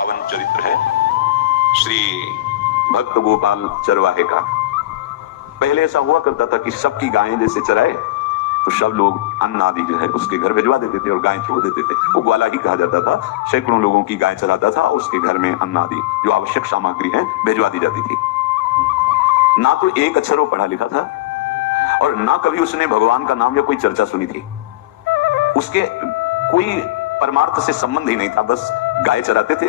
पावन चरित्र है श्री भक्त गोपाल चरवाहे का। पहले ऐसा हुआ करता था कि सबकी गायें जैसे चराए तो सब लोग अन्न आदि जो है उसके घर भिजवा देते थे और गायें छोड़ देते थे। वो ग्वाला ही कहा जाता था। सैकड़ों लोगों की गाय चराता था, उसके घर में अन्न आदि जो आवश्यक सामग्री है भिजवा दी जाती थी। ना तो एक अक्षर वो पढ़ा लिखा था और ना कभी उसने भगवान का नाम या कोई चर्चा सुनी थी। उसके कोई परमार्थ से संबंध ही नहीं था। बस गाय चराते थे,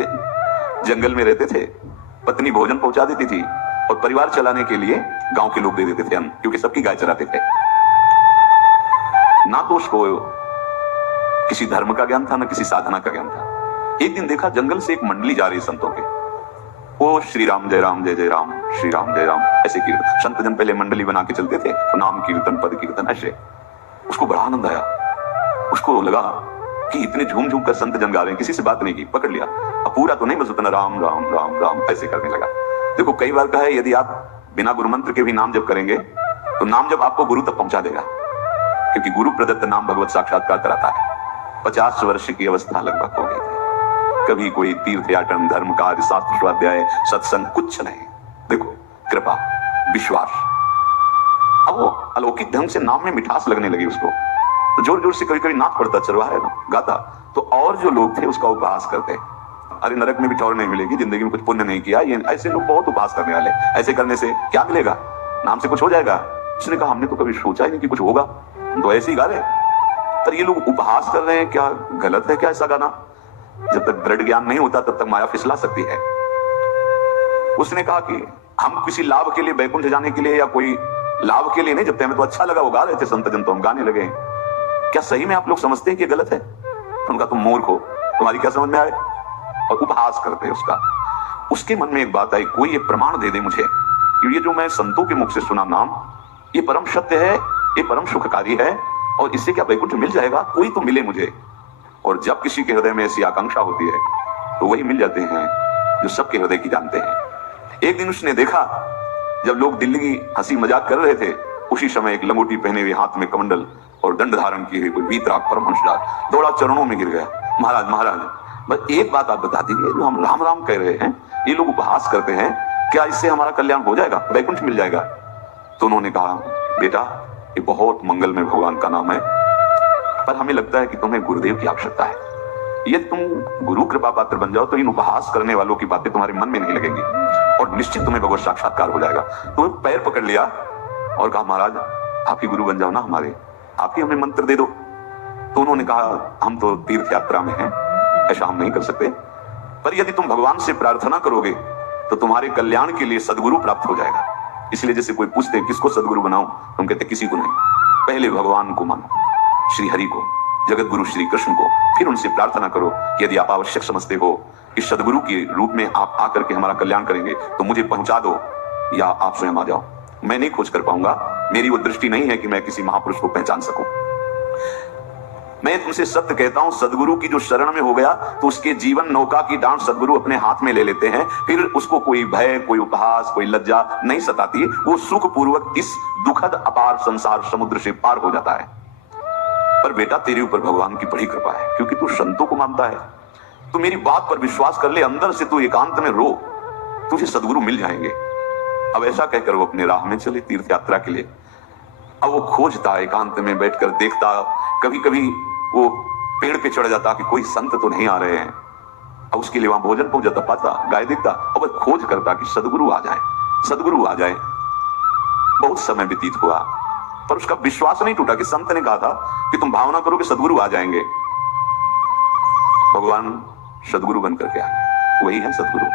जंगल में रहते थे, पत्नी भोजन पहुंचा देती थी और परिवार चलाने के लिए गांव के लोग दे देते थे अन्न, क्योंकि सबकी गाय चराते थे। ना तो उसको किसी धर्म का ज्ञान था, ना किसी साधना का ज्ञान था। एक दिन देखा जंगल से एक मंडली जा रही संतों के, वो श्री राम जय राम जय जय राम, श्री राम जय राम ऐसे कीर्तन। संत जन पहले मंडली बना के चलते थे, तो नाम कीर्तन पद कीर्तन ऐसे। उसको बड़ा आनंद आया। उसको लगा कि इतने झूम झूम कर संत जन गा रहे हैं, किसी से बात नहीं की, पकड़ लिया। अब पूरा तो नहीं, बस उतना राम राम राम राम ऐसे करने लगा। देखो कई बार कहा है यदि आप बिना गुरु मंत्र के भी नाम जप करेंगे तो नाम जप आपको गुरु तक पहुंचा देगा, क्योंकि गुरु प्रदत्त नाम भगवत साक्षात्कार कराता है। 50 वर्ष की अवस्था लगभग हो गई थी। कभी कोई तीर्थ याटन, धर्म कार्य, शास्त्र स्वाध्याय, सत्संग कुछ नहीं। देखो कृपा, विश्वास। अब वो अलौकिक ढंग से नाम में मिठास लगने लगी उसको, तो जोर जोर से कभी कभी नाच पड़ता, चरवाहा गाता, तो और जो लोग थे उसका उपहास करते। अरे नरक में भी ठौर नहीं मिलेगी, जिंदगी में कुछ पुण्य नहीं किया, ये ऐसे लोग बहुत उपहास करने वाले। ऐसे करने से क्या मिलेगा? नाम से कुछ हो जाएगा? उसने कहा हमने तो कभी सोचा ही नहीं कि कुछ होगा, तो ऐसे ही गा रहे। पर ये लोग उपहास कर रहे हैं, क्या गलत है क्या ऐसा गाना? जब तक दृढ़ ज्ञान नहीं होता तब तक माया फिसला सकती है। उसने कहा कि हम किसी लाभ के लिए, बैकुंठ जाने के लिए या कोई लाभ के लिए नहीं जबते, हमें तो अच्छा लगा वो गा रहे थे संत जन, तो हम गाने लगे। क्या सही में आप लोग समझते हैं कि गलत है? उनका तुम मूर्ख हो, तुम्हारी क्या समझ में आए? और उपहास करते हैं उसका। उसके मन में एक बात आई, कोई ये प्रमाण दे दे मुझे कि ये जो मैं संतों के मुख से सुना नाम, ये परम सत्य है, ये परम सुखकारी है, और इससे क्या वैकुंठ मिल जाएगा? कोई तो मिले मुझे। और जब किसी के हृदय में ऐसी आकांक्षा होती है तो वही मिल जाते हैं जो सबके हृदय की जानते हैं। एक दिन उसने देखा जब लोग दिल्ली की हंसी मजाक कर रहे थे, उसी समय एक लंगोटी पहने हुए, हाथ में कमंडल और दंड धारण किए हुए कोई वीतराग परमहंसदास दौड़ा, चरणों में गिर गया। महाराज महाराज, बस एक बात आप बता दीजिए, जो हम राम राम कह रहे हैं, ये लोग उपहास करते हैं, क्या इससे हमारा कल्याण हो जाएगा, वैकुंठ मिल जाएगा? तो उन्होंने कहा बेटा ये बहुत मंगल में भगवान का नाम है, पर हमें लगता है कि तुम्हें गुरुदेव की आवश्यकता है। ये तुम गुरु कृपा पात्र बन जाओ तो इन उपहास करने वालों की बातें तुम्हारे मन में नहीं लगेंगी और निश्चित तुम्हें भगवत साक्षात्कार हो जाएगा। तो पैर पकड़ लिया और कहा महाराज आप ही गुरु बन जाओ ना हमारे, आप ही हमें मंत्र दे दो। तो उन्होंने कहा हम तो तीर्थ यात्रा में हैं, ऐसा हम नहीं कर सकते, पर यदि तुम भगवान से प्रार्थना करोगे तो तुम्हारे कल्याण के लिए सदगुरु प्राप्त हो जाएगा। इसलिए जैसे कोई पूछते किसको सदगुरु बनाऊं, तुम कहते किसी को नहीं, पहले भगवान को मानो, श्री हरि को, जगत गुरु श्री कृष्ण को, फिर उनसे प्रार्थना करो कि यदि आप आवश्यक समझते हो कि सदगुरु के रूप में आप आकर के हमारा कल्याण करेंगे तो मुझे पहुंचा दो, या आप स्वयं आ जाओ। मैं नहीं खोज कर पाऊंगा, मेरी वो दृष्टि नहीं है कि मैं किसी महापुरुष को पहचान सकूं। मैं तुमसे सत्य कहता हूं, सदगुरु की जो शरण में हो गया तो उसके जीवन नौका की डांट सदगुरु अपने हाथ में ले लेते हैं। फिर उसको कोई भय, कोई उपहास, कोई लज्जा नहीं सताती। वो सुखपूर्वक इस दुखद अपार संसार समुद्र से पार हो जाता है। पर बेटा तेरे ऊपर भगवान की बड़ी कृपा है, क्योंकि तू संतों को मानता है। तू मेरी बात पर विश्वास कर ले, अंदर से तू एकांत में रो, तुझे सदगुरु मिल जाएंगे। अब ऐसा कहकर वो अपने राह में चले तीर्थ यात्रा के लिए। अब वो खोजता, एकांत में बैठकर देखता, कभी कभी वो पेड़ पे चढ़ जाता कि कोई संत तो नहीं आ रहे हैं। अब उसके लिए वहां भोजन पहुंच जाता, पाता, गाय देखता, अब खोज करता कि सदगुरु आ जाए, सदगुरु आ जाए। बहुत समय व्यतीत हुआ पर उसका विश्वास नहीं टूटा कि संत ने कहा था कि तुम भावना करो कि सदगुरु आ जाएंगे। भगवान सदगुरु बनकर के आए, वही है सदगुरु।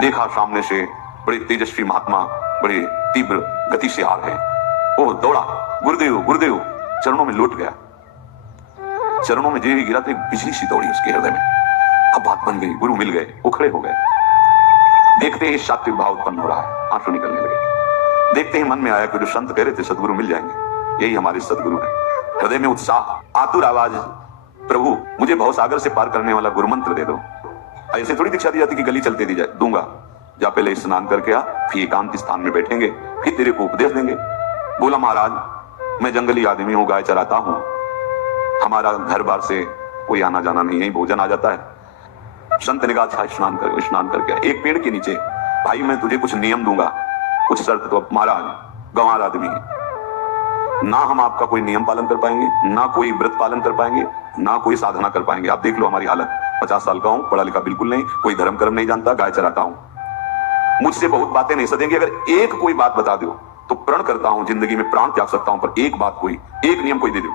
देखा सामने से बड़े तेजस्वी महात्मा बड़े तीव्र गति से आ रहे हैं। वो दौड़ा, गुरुदेव गुरुदेव, चरणों में लौट गया। चरणों में जेवी गिरा तो एक बिजली सी दौड़ी उसके हृदय में। अब बात बन गई, गुरु मिल गए। वो खड़े हो गए, देखते ही सात्विक भाव उत्पन्न हो रहा है, आंसू निकलने लगे। देखते ही मन में आया कि जो संत कह रहे थे सदगुरु मिल जाएंगे, यही हमारे सदगुरु हैं। हृदय में उत्साह, आतुर आवाज, प्रभु मुझे भवसागर से पार करने वाला गुरु मंत्र दे दो। ऐसे थोड़ी दीक्षा दी जाती कि गली चलते दी जाए, दूंगा। जा पहले स्नान करके आ, फिर एकांत स्थान में बैठेंगे, फिर तेरे को उपदेश देंगे। बोला महाराज मैं जंगली आदमी हूँ, गाय चराता हूँ, हमारा घर बार से कोई आना जाना नहीं है, भोजन आ जाता है। संत ने कहा अच्छा स्नान कर, स्नान करके एक पेड़ के नीचे, भाई मैं तुझे कुछ नियम दूंगा, कुछ शर्त। तो महाराज गंवार आदमी है, ना हम आपका कोई नियम पालन कर पाएंगे, ना कोई व्रत पालन कर पाएंगे, ना कोई साधना कर पाएंगे। आप देख लो हमारी हालत, 50 साल का हूं, पढ़ा लिखा बिल्कुल नहीं, कोई धर्म कर्म नहीं जानता, गाय चराता हूं, मुझसे बहुत बातें नहीं सदेंगी। अगर एक कोई बात बता दो तो प्रण करता हूं जिंदगी में प्राण त्याग सकता हूं, पर एक बात कोई, एक नियम कोई दे दो।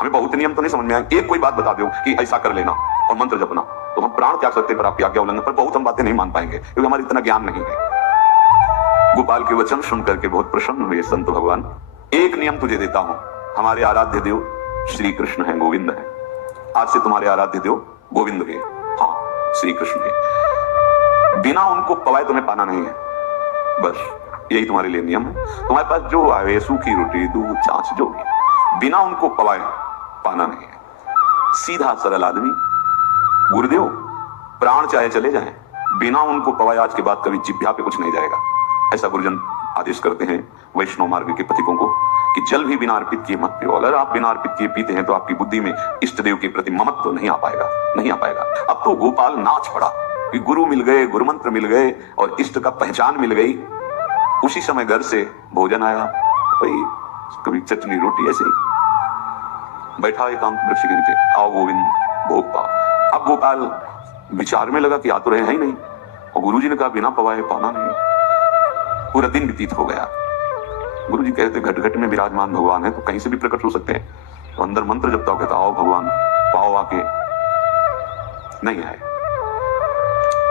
हमें बहुत नियम तो नहीं समझ में आए, एक कोई बात बता दो कि ऐसा कर लेना और मंत्र जपना, तो हम प्राण त्याग सकते हैं, पर आपकी आज्ञा उल्लंघन पर बहुत हम बातें नहीं मान पाएंगे, क्योंकि हमारा इतना ज्ञान नहीं है। गोपाल के वचन सुन करके बहुत प्रसन्न हुए संत भगवान। एक नियम तुझे देता हूं, हमारे आराध्य देव श्री कृष्ण है, गोविंद है, आज से तुम्हारे आराध्य देव गोविंद के, हाँ श्री कृष्ण के, बिना उनको पवाए तुम्हें पाना नहीं है, बस यही तुम्हारे लिए नियम है। तुम्हारे पास जो आए, सूखी रोटी, दूध, छाछ, जो भी, बिना उनको पवाए पाना नहीं है। सीधा सरल आदमी, गुरुदेव प्राण चाहे चले जाएं, बिना उनको पवाए आज के बाद कभी जिह्वा पे कुछ नहीं जाएगा, ऐसा गुरुजन आदेश करते हैं वैष्णव मार्ग के पथिकों को कि जल भी बिना अर्पित किए मत पियो। अगर आप बिना अर्पित किए पीते हैं तो आपकी बुद्धि में इष्ट देव के प्रति ममत्व तो नहीं आ पाएगा, नहीं आ पाएगा। अब तो गोपाल नाच पड़ा कि गुरु मिल गए, गुरु मंत्र मिल गए और इष्ट का पहचान मिल गई। उसी समय घर से भोजन आया, भाई कभी चटनी रोटी, ऐसे ही बैठा एकांत वृक्ष के नीचे, आओ गोविंद भोग पाओ। अब गोपाल विचार में लगा कि आ तो रहे हैं ही नहीं, और गुरुजी ने कहा बिना पवाए पाना नहीं। पूरा दिन व्यतीत हो गया। गुरुजी कहते घट घट में विराजमान भगवान है, तो कहीं से भी प्रकट हो सकते हैं। तो अंदर मंत्र जपता कहता आओ भगवान पाओ, आके नहीं आए।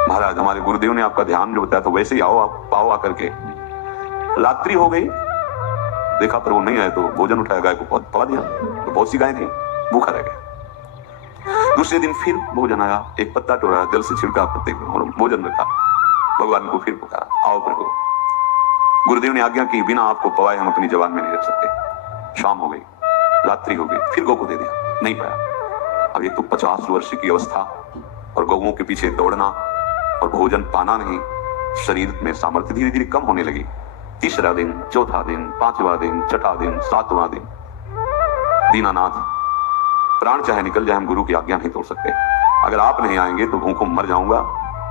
महाराज हमारे गुरुदेव ने आपका ध्यान जो बताया, तो वैसे ही आओ, आप पाओ आकर के। रात्रि हो गई, देखा पर वो नहीं आए, तो भोजन उठाया, गाय को पवा दिया, तो बहुत सी गाय थी, भूखा रह गया। दूसरे दिन फिर भोजन आया, एक पत्ता टोरा, जल से छिड़का पत्ते को और भोजन रखा, भगवान को फिर पुकारा आओ प्रभु। गुरुदेव ने आज्ञा की बिना आपको पवाए हम अपनी जबान में नहीं रख सकते। शाम हो गई, रात्रि हो गई, फिर गौ को दे दिया, नहीं पाया। अब एक तो 50 वर्ष की अवस्था और गौओं के पीछे दौड़ना और भोजन पाना नहीं, शरीर में सामर्थ्य धीरे धीरे कम होने लगी। तीसरा दिन, चौथा दिन, पांचवा दिन, छठा दिन, सातवां दिन, दीनानाथ प्राण चाहे निकल जाए, हम गुरु की आज्ञा नहीं तोड़ सकते। अगर आप नहीं आएंगे तो भूखों मर जाऊंगा।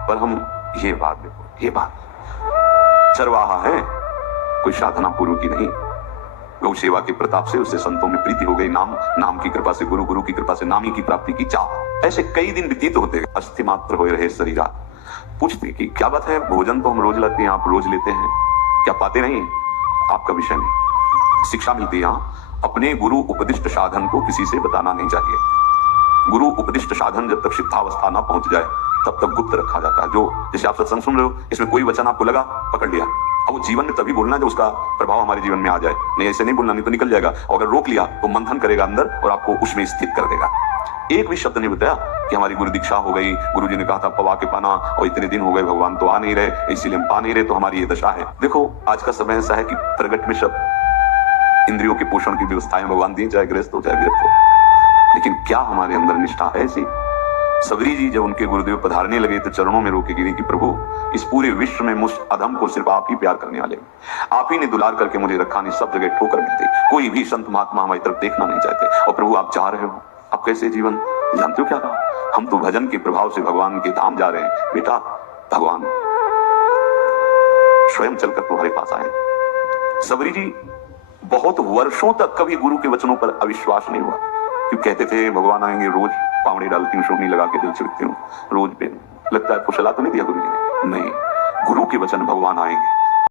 पर हम ये बात देखो, ये बात चरवाहा है, कोई साधना पूर्व की नहीं। गौ सेवा के प्रताप से उससे संतों में प्रीति हो गई, नाम की कृपा से, गुरु की कृपा से नामी की प्राप्ति की चाह। ऐसे कई दिन व्यतीत होते, अस्थि मात्र हो रहे शरीरा। पूछते कि क्या बात है, भोजन तो हम रोज लाते हैं, आप रोज लेते हैं, क्या पाते नहीं? आपका विषय नहीं, शिक्षा मिलती है यहाँ। अपने गुरु उपदिष्ट साधन को किसी से बताना नहीं चाहिए। गुरु उपदिष्ट साधन जब तक सिद्धावस्था ना पहुंच जाए तब तक गुप्त रखा जाता है। जो जैसे आप सत्संग सुन रहे हो, इसमें कोई वचन आपको लगा, पकड़ लिया, अब वो जीवन में तभी बोलना जब उसका प्रभाव हमारे जीवन में आ जाए। नहीं ऐसे नहीं बोलना, नहीं तो निकल जाएगा। और अगर रोक लिया तो मंथन करेगा अंदर और आपको उसमें स्थित कर देगा। एक भी शब्द नहीं बताया कि हमारी गुरु दीक्षा हो गई, गुरुजी ने कहा था पवा के पाना, और इतने दिन हो गए भगवान तो आ नहीं रहे, इसीलिए हम पा नहीं रहे, तो हमारी ये दशा है। देखो आज का समय ऐसा है कि प्रगट में सब इंद्रियों के पोषण की व्यवस्थाएं भगवान दी, चाहे गृहस्थ हो चाहे विरक्त हो, लेकिन क्या हमारे अंदर निष्ठा है ऐसी? सबरी जी जब उनके गुरुदेव पधारने लगे तो चरणों में रोके गिरी कि प्रभु इस पूरे विश्व में मुझ अधम को सिर्फ आप ही प्यार करने वाले, आप ही ने दुलार करके मुझे रखा, नहीं सब जगह ठोकर मिलती, कोई भी संत महात्मा हमारी तरफ देखना नहीं चाहते, और प्रभु आप चाह रहे हो, आप कैसे जीवन जानते हो क्या कहा? हम तो भजन के प्रभाव से भगवान के धाम जा रहे हैं। बेटा भगवान स्वयं चलकर तुम्हारे पास आए। सबरी जी बहुत वर्षों तक कभी गुरु के वचनों पर अविश्वास नहीं हुआ, क्यों कहते थे भगवान आएंगे, रोज पावड़े डालती हूँ, शोभनी लगा के दिल छिड़कती हूँ, रोज पे लगता है, आपको सलाह तो नहीं दिया गुरु जी ने? नहीं, गुरु के वचन भगवान आएंगे,